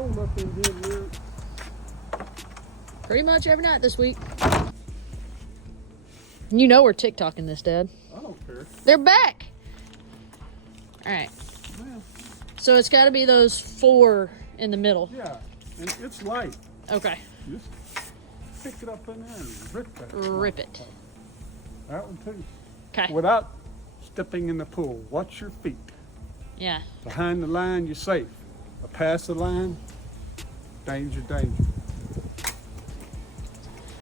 cold up in here, man. Pretty much every night this week. You know we're TikToking this, Dad. I don't care. They're back. All right. Well, So it's got to be those 4 in the middle. yeah, and it's light. Okay. Just pick it up in there and rip that. Rip it. That one too. Okay. Without stepping in the pool. Watch your feet. Yeah. Behind the line, you're safe. But past the line, danger, danger.